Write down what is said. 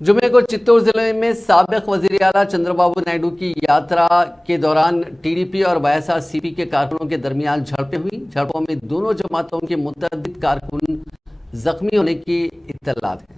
जुमे को चित्तौड़ जिले में साबिक वजीर आला चंद्रबाबू नायडू की यात्रा के दौरान टीडीपी और वाईएसआरसीपी के कारकुनों के दरमियान झड़पें हुई। झड़पों में दोनों जमातों के मुतअद्दिद कारकुन जख्मी होने की इत्तलात है।